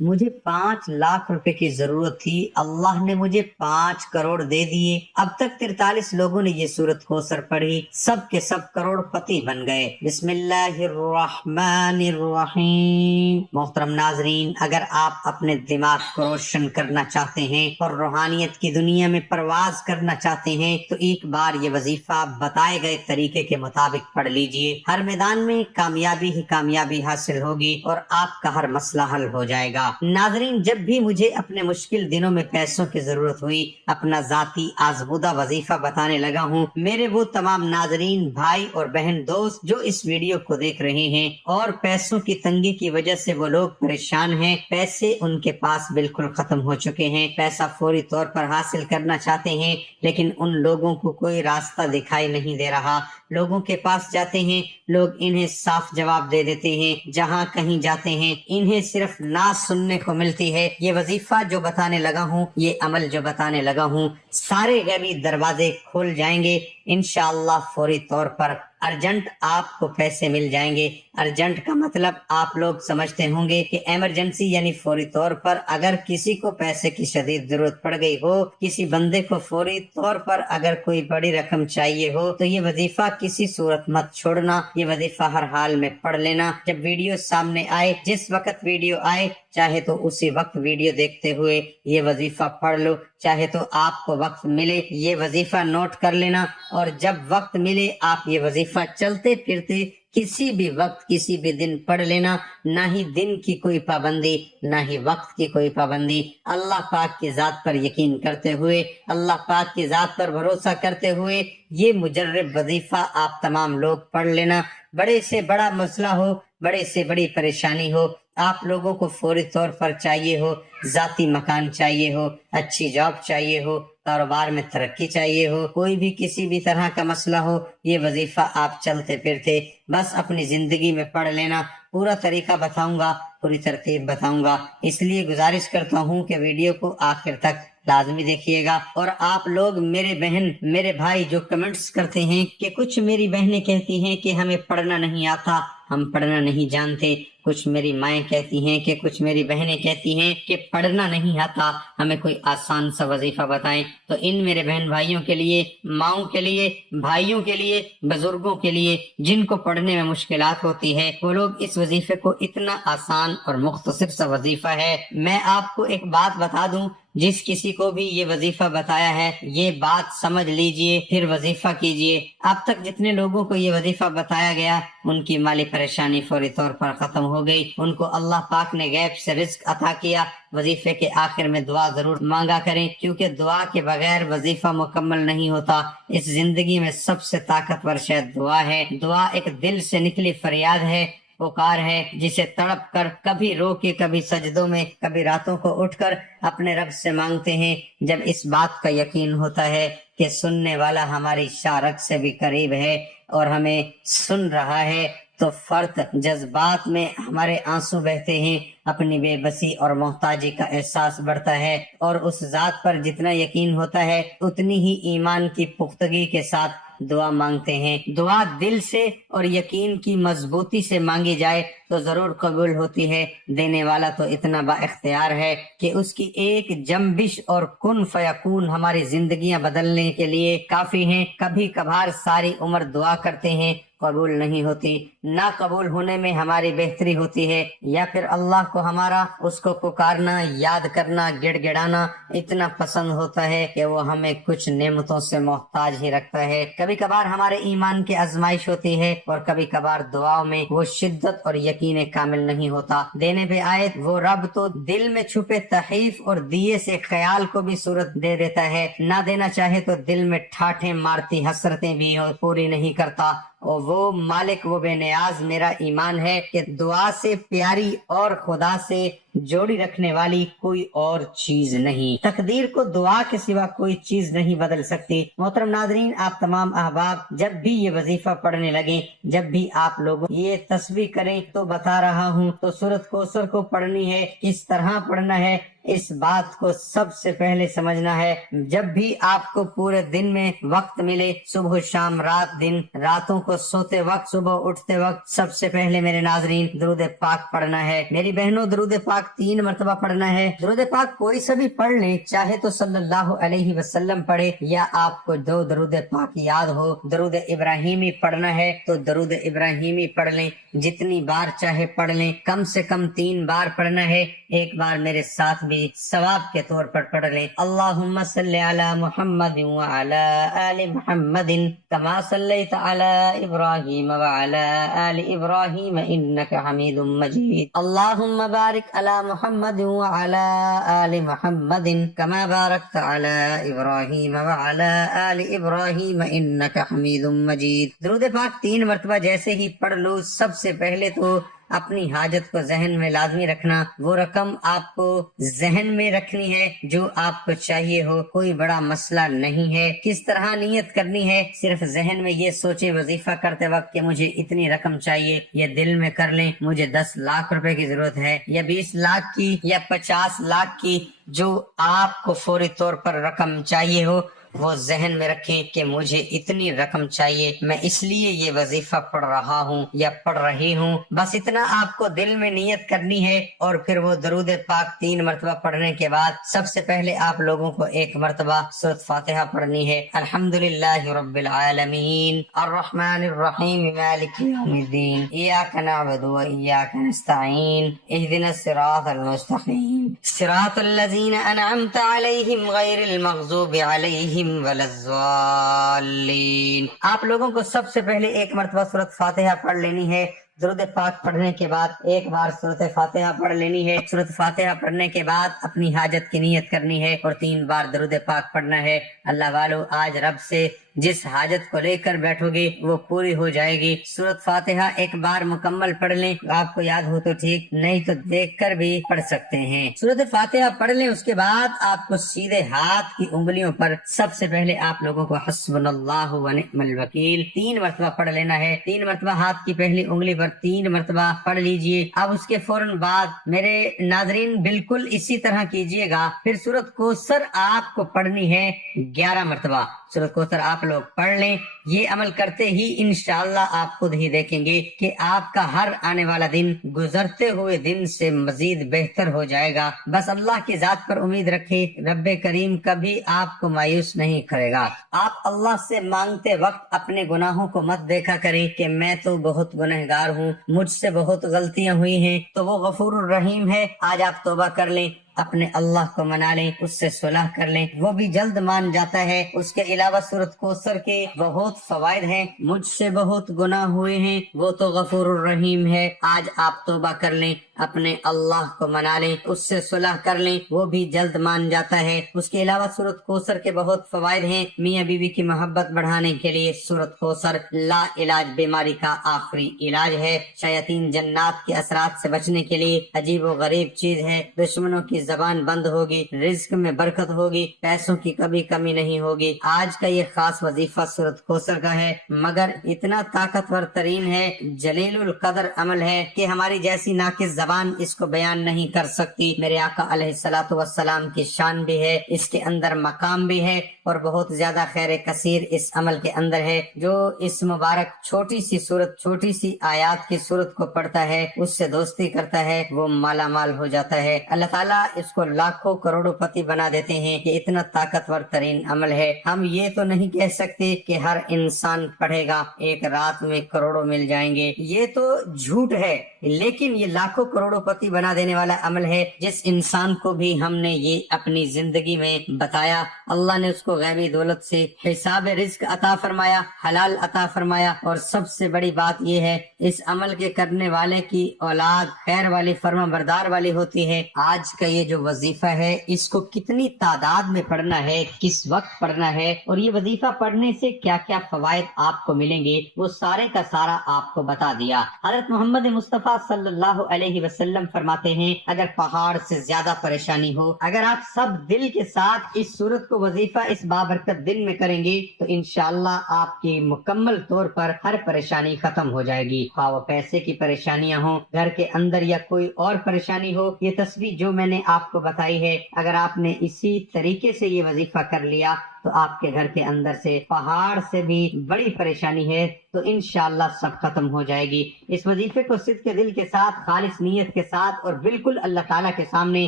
مجھے 5 لاکھ روپے کی ضرورت تھی، اللہ نے مجھے 5 کروڑ دے دیے۔ اب تک 43 لوگوں نے یہ سورت کوثر پڑھی، سب کے سب کروڑ پتی بن گئے۔ بسم اللہ الرحمن الرحیم۔ محترم ناظرین، اگر آپ اپنے دماغ کو روشن کرنا چاہتے ہیں اور روحانیت کی دنیا میں پرواز کرنا چاہتے ہیں تو ایک بار یہ وظیفہ بتائے گئے طریقے کے مطابق پڑھ لیجئے۔ ہر میدان میں کامیابی ہی کامیابی حاصل ہوگی اور آپ کا ہر مسئلہ حل ہو جائے گا۔ ناظرین، جب بھی مجھے اپنے مشکل دنوں میں پیسوں کی ضرورت ہوئی، اپنا ذاتی آزمودہ وظیفہ بتانے لگا ہوں۔ میرے وہ تمام ناظرین، بھائی اور بہن، دوست جو اس ویڈیو کو دیکھ رہے ہیں اور پیسوں کی تنگی کی وجہ سے وہ لوگ پریشان ہیں، پیسے ان کے پاس بالکل ختم ہو چکے ہیں، پیسہ فوری طور پر حاصل کرنا چاہتے ہیں، لیکن ان لوگوں کو کوئی راستہ دکھائی نہیں دے رہا۔ لوگوں کے پاس جاتے ہیں، لوگ انہیں صاف جواب دے دیتے ہیں، جہاں کہیں جاتے ہیں انہیں صرف نہ سننے کو ملتی ہے۔ یہ وظیفہ جو بتانے لگا ہوں، یہ عمل جو بتانے لگا ہوں، سارے غیبی دروازے کھول جائیں گے انشاءاللہ فوری طور پر۔ ارجنٹ آپ کو پیسے مل جائیں گے۔ ارجنٹ کا مطلب آپ لوگ سمجھتے ہوں گے کہ ایمرجنسی یعنی فوری طور پر اگر کسی کو پیسے کی شدید ضرورت پڑ گئی ہو، کسی بندے کو فوری طور پر اگر کوئی بڑی رقم چاہیے ہو تو یہ وظیفہ کسی صورت مت چھوڑنا، یہ وظیفہ ہر حال میں پڑھ لینا۔ جب ویڈیو سامنے آئے، جس وقت ویڈیو آئے، چاہے تو اسی وقت ویڈیو دیکھتے ہوئے یہ وظیفہ پڑھ لو، چاہے تو آپ کو وقت ملے یہ وظیفہ نوٹ کر لینا، اور جب وقت ملے آپ یہ وظیفہ چلتے پھرتے کسی بھی وقت کسی بھی دن پڑھ لینا۔ نہ ہی دن کی کوئی پابندی، نہ ہی وقت کی کوئی پابندی۔ اللہ پاک کی ذات پر یقین کرتے ہوئے، اللہ پاک کی ذات پر بھروسہ کرتے ہوئے یہ مجرب وظیفہ آپ تمام لوگ پڑھ لینا۔ بڑے سے بڑا مسئلہ ہو، بڑے سے بڑی پریشانی ہو، آپ لوگوں کو فوری طور پر چاہیے ہو، ذاتی مکان چاہیے ہو، اچھی جاب چاہیے ہو، کاروبار میں ترقی چاہیے ہو، کوئی بھی کسی بھی طرح کا مسئلہ ہو، یہ وظیفہ آپ چلتے پھرتے بس اپنی زندگی میں پڑھ لینا۔ پورا طریقہ بتاؤں گا، پوری ترتیب بتاؤں گا، اس لیے گزارش کرتا ہوں کہ ویڈیو کو آخر تک لازمی دیکھیے گا۔ اور آپ لوگ میرے بہن میرے بھائی جو کمنٹس کرتے ہیں کہ کچھ میری بہنیں کہتی ہیں کہ ہمیں پڑھنا نہیں آتا، ہم پڑھنا نہیں جانتے، کچھ میری مائیں کہتی ہیں کہ کچھ میری بہنیں کہتی ہیں کہ پڑھنا نہیں آتا، ہمیں کوئی آسان سا وظیفہ بتائیں، تو ان میرے بہن بھائیوں کے لیے، ماؤں کے لیے، بھائیوں کے لیے، بزرگوں کے لیے جن کو پڑھنے میں مشکلات ہوتی ہے، وہ لوگ اس وظیفے کو، اتنا آسان اور مختصر سا وظیفہ ہے۔ میں آپ کو ایک بات بتا دوں، جس کسی کو بھی یہ وظیفہ بتایا ہے یہ بات سمجھ لیجئے، پھر وظیفہ کیجئے۔ اب تک جتنے لوگوں کو یہ وظیفہ بتایا گیا ان کی مالی پریشانی فوری طور پر ختم ہو گئی، ان کو اللہ پاک نے غیب سے رزق عطا کیا۔ وظیفے کے آخر میں دعا ضرور مانگا کریں، کیونکہ دعا کے بغیر وظیفہ مکمل نہیں ہوتا۔ اس زندگی میں سب سے طاقتور شے دعا ہے۔ دعا ایک دل سے نکلی فریاد ہے، پکار ہے، جسے تڑپ کر، کبھی رو کے، کبھی سجدوں میں، کبھی راتوں کو اٹھ کر اپنے رب سے مانگتے ہیں۔ جب اس بات کا یقین ہوتا ہے کہ سننے والا ہماری شارک سے بھی قریب ہے اور ہمیں سن رہا ہے، تو فرط جذبات میں ہمارے آنسو بہتے ہیں، اپنی بے بسی اور محتاجی کا احساس بڑھتا ہے، اور اس ذات پر جتنا یقین ہوتا ہے اتنی ہی ایمان کی پختگی کے ساتھ دعا مانگتے ہیں۔ دعا دل سے اور یقین کی مضبوطی سے مانگی جائے تو ضرور قبول ہوتی ہے۔ دینے والا تو اتنا با اختیار ہے کہ اس کی ایک جنبش اور کن فیکون ہماری زندگیاں بدلنے کے لیے کافی ہیں۔ کبھی کبھار ساری عمر دعا کرتے ہیں، قبول نہیں ہوتی، نہ قبول ہونے میں ہماری بہتری ہوتی ہے، یا پھر اللہ کو ہمارا اس کو پکارنا، یاد کرنا، گڑ گڑانا اتنا پسند ہوتا ہے کہ وہ ہمیں کچھ نعمتوں سے محتاج ہی رکھتا ہے۔ کبھی کبھار ہمارے ایمان کی آزمائش ہوتی ہے، اور کبھی کبھار دعاؤں میں وہ شدت اور یقین کامل نہیں ہوتا۔ دینے پہ آئے وہ رب تو دل میں چھپے تحیف اور دیے سے خیال کو بھی صورت دے دیتا ہے، نہ دینا چاہے تو دل میں ٹھاٹھیں مارتی حسرتیں بھی پوری نہیں کرتا۔ اور وہ مالک، وہ بے نیاز میرا ایمان ہے کہ دعا سے پیاری اور خدا سے جوڑی رکھنے والی کوئی اور چیز نہیں۔ تقدیر کو دعا کے سوا کوئی چیز نہیں بدل سکتی۔ محترم ناظرین، آپ تمام احباب جب بھی یہ وظیفہ پڑھنے لگیں، جب بھی آپ لوگ یہ تسبیح کریں، تو بتا رہا ہوں تو سورۃ کوثر کو پڑھنی ہے، کس طرح پڑھنا ہے، اس بات کو سب سے پہلے سمجھنا ہے۔ جب بھی آپ کو پورے دن میں وقت ملے، صبح شام رات دن، راتوں کو سوتے وقت صبح اٹھتے وقت، سب سے پہلے میرے ناظرین درود پاک پڑھنا ہے۔ میری بہنوں درود پاک 3 مرتبہ پڑھنا ہے۔ درود پاک کوئی سا بھی پڑھ لیں، چاہے تو صلی اللہ علیہ وسلم پڑھے یا آپ کو جو درود پاک یاد ہو۔ درود ابراہیمی پڑھنا ہے تو درود ابراہیمی پڑھ لیں، جتنی بار چاہے پڑھ لیں، کم سے کم 3 بار پڑھنا ہے۔ ایک بار میرے ساتھ بھی ثواب کے طور پر پڑھ لیں۔ اللہم صلی علی محمد وعلی آل محمد کما صلیت علی ابراہیم وعلی آل ابراہیم انک حمید مجید۔ اللہم بارک علی محمد وعلی آل محمد کما بارکت علی ابراہیم وعلی آل ابراہیم انک حمید مجید۔ درود پاک 3 مرتبہ جیسے ہی پڑھ لو، سب سے پہلے تو اپنی حاجت کو ذہن میں لازمی رکھنا۔ وہ رقم آپ کو ذہن میں رکھنی ہے جو آپ کو چاہیے ہو، کوئی بڑا مسئلہ نہیں ہے۔ کس طرح نیت کرنی ہے، صرف ذہن میں یہ سوچے وظیفہ کرتے وقت کہ مجھے اتنی رقم چاہیے، یا دل میں کر لیں مجھے 10 لاکھ روپے کی ضرورت ہے، یا 20 لاکھ کی، یا 50 لاکھ کی، جو آپ کو فوری طور پر رقم چاہیے ہو وہ ذہن میں رکھیں کہ مجھے اتنی رقم چاہیے، میں اس لیے یہ وظیفہ پڑھ رہا ہوں یا پڑھ رہی ہوں۔ بس اتنا آپ کو دل میں نیت کرنی ہے، اور پھر وہ درود پاک 3 مرتبہ پڑھنے کے بعد سب سے پہلے آپ لوگوں کو 1 مرتبہ سورۃ فاتحہ پڑھنی ہے۔ الحمدللہ رب العالمین الرحمن الرحیم مالک یوم الدین ایاک نعبد و ایاک نستعین اہدنا الصراط المستقیم صراط الذین انعمت علیہم غیر المغضوب علیہم ولا الضالین۔ آپ لوگوں کو سب سے پہلے 1 مرتبہ سورۃ فاتحہ پڑھ لینی ہے۔ درود پاک پڑھنے کے بعد 1 بار سورۃ فاتحہ پڑھ لینی ہے۔ سورۃ فاتحہ پڑھنے کے بعد اپنی حاجت کی نیت کرنی ہے اور 3 بار درود پاک پڑھنا ہے۔ اللہ والو، آج رب سے جس حاجت کو لے کر بیٹھو گے وہ پوری ہو جائے گی۔ سورۃ فاتحہ 1 بار مکمل پڑھ لیں، آپ کو یاد ہو تو ٹھیک، نہیں تو دیکھ کر بھی پڑھ سکتے ہیں۔ سورۃ فاتحہ پڑھ لیں، اس کے بعد آپ کو سیدھے ہاتھ کی انگلیوں پر سب سے پہلے آپ لوگوں کو حسبنا اللہ و نعم الوکیل 3 مرتبہ پڑھ لینا ہے۔ 3 مرتبہ ہاتھ کی پہلی انگلی پر 3 مرتبہ پڑھ لیجئے۔ اب اس کے فوراً بعد میرے ناظرین بالکل اسی طرح کیجئے گا۔ پھر سورۃ کوثر آپ کو پڑھنی ہے 11 مرتبہ۔ سورۃ کوثر آپ لوگ پڑھ لیں۔ یہ عمل کرتے ہی انشاءاللہ آپ خود ہی دیکھیں گے کہ آپ کا ہر آنے والا دن گزرتے ہوئے دن سے مزید بہتر ہو جائے گا۔ بس اللہ کی ذات پر امید رکھیں، رب کریم کبھی آپ کو مایوس نہیں کرے گا۔ آپ اللہ سے مانگتے وقت اپنے گناہوں کو مت دیکھا کریں کہ میں تو بہت گنہگار ہوں، مجھ سے بہت غلطیاں ہوئی ہیں، تو وہ غفور الرحیم ہے، آج آپ توبہ کر لیں، اپنے اللہ کو منا لیں، اس سے صلح کر لیں، وہ بھی جلد مان جاتا ہے۔ اس کے علاوہ سورۃ کوثر کے بہت فوائد ہیں۔ مجھ سے بہت گناہ ہوئے ہیں، وہ تو غفور الرحیم ہے، آج آپ توبہ کر لیں، اپنے اللہ کو منا لیں، اس سے صلح کر لیں، وہ بھی جلد مان جاتا ہے۔ اس کے علاوہ سورۃ کوثر کے بہت فوائد ہیں۔ میاں بیوی کی محبت بڑھانے کے لیے سورۃ کوثر لا علاج بیماری کا آخری علاج ہے۔ شیاطین جنات کے اثرات سے بچنے کے لیے عجیب و غریب چیز ہے۔ دشمنوں کی زبان بند ہوگی، رزق میں برکت ہوگی، پیسوں کی کبھی کمی نہیں ہوگی۔ آج کا یہ خاص وظیفہ سورۃ کوثر کا ہے، مگر اتنا طاقتور ترین ہے، جلیل القدر عمل ہے کہ ہماری جیسی ناقص زبان اس کو بیان نہیں کر سکتی۔ میرے آقا علیہ الصلوۃ والسلام کی شان بھی ہے، اس کے اندر مقام بھی ہے، اور بہت زیادہ خیر کثیر اس عمل کے اندر ہے۔ جو اس مبارک چھوٹی سی سورت، چھوٹی سی آیات کی سورت کو پڑھتا ہے، اس سے دوستی کرتا ہے، وہ مالا مال ہو جاتا ہے۔ اللہ تعالیٰ اس کو لاکھوں کروڑوں پتی بنا دیتے ہیں کہ اتنا طاقتور ترین عمل ہے۔ ہم یہ تو نہیں کہہ سکتے کہ ہر انسان پڑھے گا 1 رات میں کروڑوں مل جائیں گے، یہ تو جھوٹ ہے، لیکن یہ لاکھوں کروڑوں پتی بنا دینے والا عمل ہے۔ جس انسان کو بھی ہم نے یہ اپنی زندگی میں بتایا، اللہ نے اس کو غیبی دولت سے حساب رزق عطا فرمایا، حلال عطا فرمایا، اور سب سے بڑی بات یہ ہے اس عمل کے کرنے والے کی اولاد خیر والی، فرما بردار والی ہوتی ہے۔ آج کا یہ جو وظیفہ ہے، اس کو کتنی تعداد میں پڑھنا ہے، کس وقت پڑھنا ہے، اور یہ وظیفہ پڑھنے سے کیا کیا فوائد آپ کو ملیں گے، وہ سارے کا سارا آپ کو بتا دیا۔ حضرت محمد مصطفیٰ صلی اللہ علیہ وسلم فرماتے ہیں، اگر پہاڑ سے زیادہ پریشانی ہو، اگر آپ سب دل کے ساتھ اس صورت کو وظیفہ اس بابرکت دن میں کریں گے تو انشاءاللہ آپ کی مکمل طور پر ہر پریشانی ختم ہو جائے گی، خواہ وہ پیسے کی پریشانیاں ہوں، گھر کے اندر یا کوئی اور پریشانی ہو۔ یہ تسبیح جو میں نے آپ کو بتائی ہے، اگر آپ نے اسی طریقے سے یہ وظیفہ کر لیا تو آپ کے گھر کے اندر سے پہاڑ سے بھی بڑی پریشانی ہے تو انشاءاللہ سب ختم ہو جائے گی۔ اس وظیفے کو صدق کے دل کے ساتھ، خالص نیت کے ساتھ اور بالکل اللہ تعالیٰ کے سامنے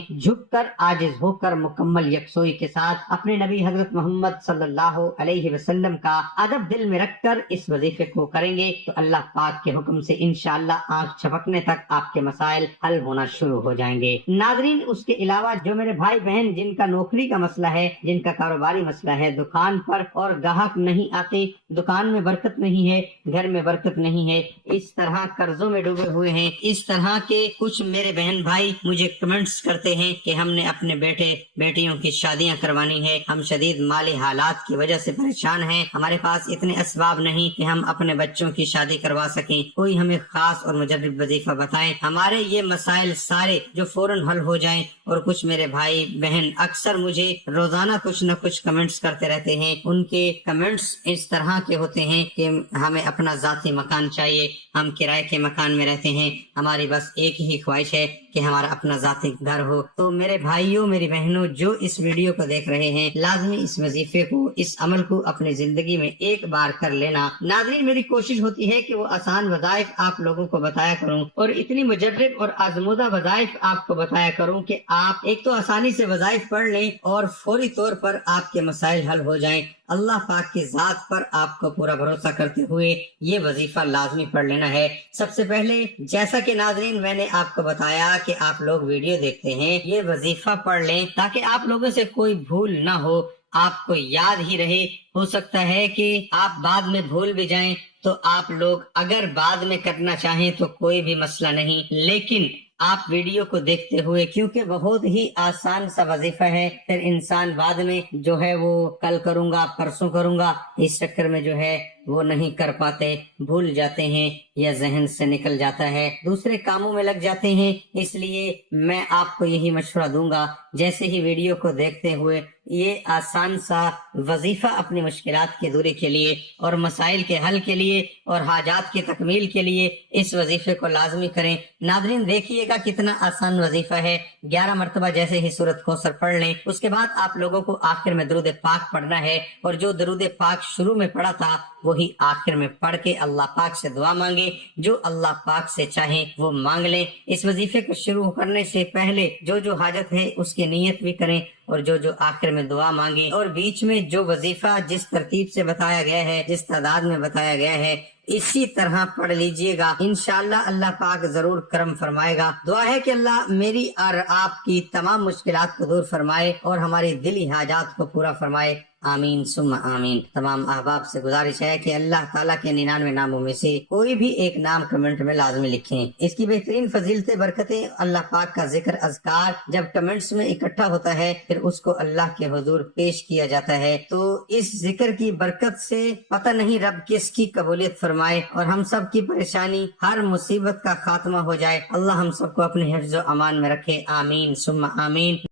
جھک کر، عاجز ہو کر، مکمل یکسوئی کے ساتھ اپنے نبی حضرت محمد صلی اللہ علیہ وسلم کا ادب دل میں رکھ کر اس وظیفے کو کریں گے تو اللہ پاک کے حکم سے انشاءاللہ آنکھ چھپکنے تک آپ کے مسائل حل ہونا شروع ہو جائیں گے۔ ناظرین، اس کے علاوہ جو میرے بھائی بہن جن کا نوکری کا مسئلہ ہے، جن کا کاروباری مسئلہ ہے، دکان پر اور گاہک نہیں آتے، دکان میں برکت نہیں ہے، گھر میں برکت نہیں ہے، اس طرح قرضوں میں ڈوبے ہوئے ہیں، اس طرح کے کچھ میرے بہن بھائی مجھے کمنٹس کرتے ہیں کہ ہم نے اپنے بیٹے بیٹیوں کی شادیاں کروانی ہے، ہم شدید مالی حالات کی وجہ سے پریشان ہیں، ہمارے پاس اتنے اسباب نہیں کہ ہم اپنے بچوں کی شادی کروا سکیں، کوئی ہمیں خاص اور مجرب وظیفہ بتائیں۔ ہمارے یہ مسائل سارے جو فوراً حل ہو جائیں۔ اور کچھ میرے بھائی بہن اکثر مجھے روزانہ کچھ نہ کچھ کمنٹس کرتے رہتے ہیں، ان کے کمنٹس اس طرح کے ہوتے ہیں کہ ہمیں اپنا ذاتی مکان چاہیے، ہم کرائے کے مکان میں رہتے ہیں، ہماری بس ایک ہی خواہش ہے کہ ہمارا اپنا ذاتی گھر ہو۔ تو میرے بھائیوں، میری بہنوں، جو اس ویڈیو کو دیکھ رہے ہیں، لازمی اس وظیفے کو، اس عمل کو اپنی زندگی میں ایک بار کر لینا۔ ناظرین، میری کوشش ہوتی ہے کہ وہ آسان وظائف آپ لوگوں کو بتایا کروں اور اتنی مجرب اور آزمودہ وظائف آپ کو بتایا کروں کہ آپ ایک تو آسانی سے وظائف پڑھ لیں اور فوری طور پر آپ کے مسائل حل ہو جائیں۔ اللہ پاک کی ذات پر آپ کو پورا بھروسہ کرتے ہوئے یہ وظیفہ لازمی پڑھ لینا ہے۔ سب سے پہلے، جیسا کہ ناظرین میں نے آپ کو بتایا کہ آپ لوگ ویڈیو دیکھتے ہیں، یہ وظیفہ پڑھ لیں تاکہ آپ لوگوں سے کوئی بھول نہ ہو، آپ کو یاد ہی رہے۔ ہو سکتا ہے کہ آپ بعد میں بھول بھی جائیں تو آپ لوگ اگر بعد میں کرنا چاہیں تو کوئی بھی مسئلہ نہیں، لیکن آپ ویڈیو کو دیکھتے ہوئے، کیونکہ بہت ہی آسان سا وظیفہ ہے، پھر انسان بعد میں جو ہے وہ کل کروں گا، پرسوں کروں گا، اس چکر میں جو ہے وہ نہیں کر پاتے، بھول جاتے ہیں یا ذہن سے نکل جاتا ہے، دوسرے کاموں میں لگ جاتے ہیں۔ اس لیے میں آپ کو یہی مشورہ دوں گا، جیسے ہی ویڈیو کو دیکھتے ہوئے یہ آسان سا وظیفہ اپنی مشکلات کی دوری کے لیے اور مسائل کے حل کے لیے اور حاجات کی تکمیل کے لیے اس وظیفے کو لازمی کریں۔ ناظرین، دیکھیے گا کتنا آسان وظیفہ ہے۔ 11 مرتبہ جیسے ہی سورۃ کوثر پڑھ لیں، اس کے بعد آپ لوگوں کو آخر میں درود پاک پڑھنا ہے، اور جو درود پاک شروع میں پڑھا تھا وہی آخر میں پڑھ کے اللہ پاک سے دعا مانگے، جو اللہ پاک سے چاہیں وہ مانگ لیں۔ اس وظیفے کو شروع کرنے سے پہلے جو جو حاجت ہے اس کی نیت بھی کریں، اور جو جو آخر میں دعا مانگے، اور بیچ میں جو وظیفہ جس ترتیب سے بتایا گیا ہے، جس تعداد میں بتایا گیا ہے، اسی طرح پڑھ لیجئے گا۔ انشاءاللہ اللہ پاک ضرور کرم فرمائے گا۔ دعا ہے کہ اللہ میری اور آپ کی تمام مشکلات کو دور فرمائے اور ہماری دلی حاجات کو پورا فرمائے، آمین ثم آمین۔ تمام احباب سے گزارش ہے کہ اللہ تعالیٰ کے 99 ناموں میں سے کوئی بھی ایک نام کمنٹ میں لازمی لکھیں۔ اس کی بہترین فضیلتیں، برکتیں، اللہ پاک کا ذکر، اذکار جب کمنٹس میں اکٹھا ہوتا ہے پھر اس کو اللہ کے حضور پیش کیا جاتا ہے، تو اس ذکر کی برکت سے پتہ نہیں رب کس کی قبولیت فرمائے اور ہم سب کی پریشانی، ہر مصیبت کا خاتمہ ہو جائے۔ اللہ ہم سب کو اپنے حفظ و امان میں رکھے، آمین ثم آمین۔